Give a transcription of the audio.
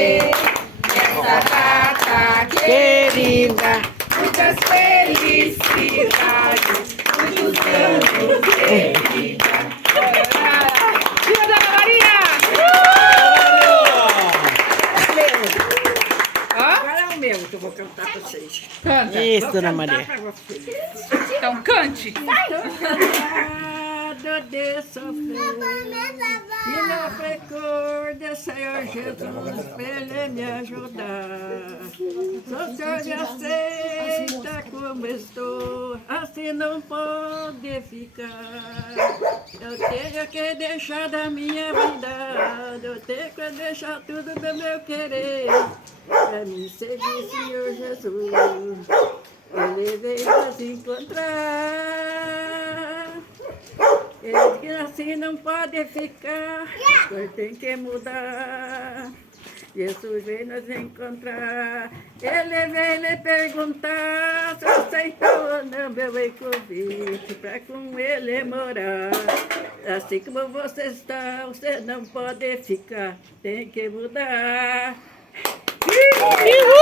nessa data querida, muitas felicidades, muitos anos de vida. Viva Dona Maria! Agora é o meu que eu vou cantar pra vocês. Canta. Isso, Vou Dona cantar Maria. pra vocês. Então cante. Cansado de sofrer e na precórdia, Senhor Jesus, pra Ele me ajudar. Só o Senhor me aceita como estou, assim não pode ficar. Eu tenho que deixar da minha vida, eu tenho que deixar tudo do meu querer, pra me seguir, Senhor Jesus. Ele veio nos encontrar. Ele que assim não pode ficar, nós tem que mudar. Jesus veio nos encontrar. Ele veio lhe perguntar se aceitou ou não meu convite para com ele morar. Assim como você está, você não pode ficar, tem que mudar. Uhul!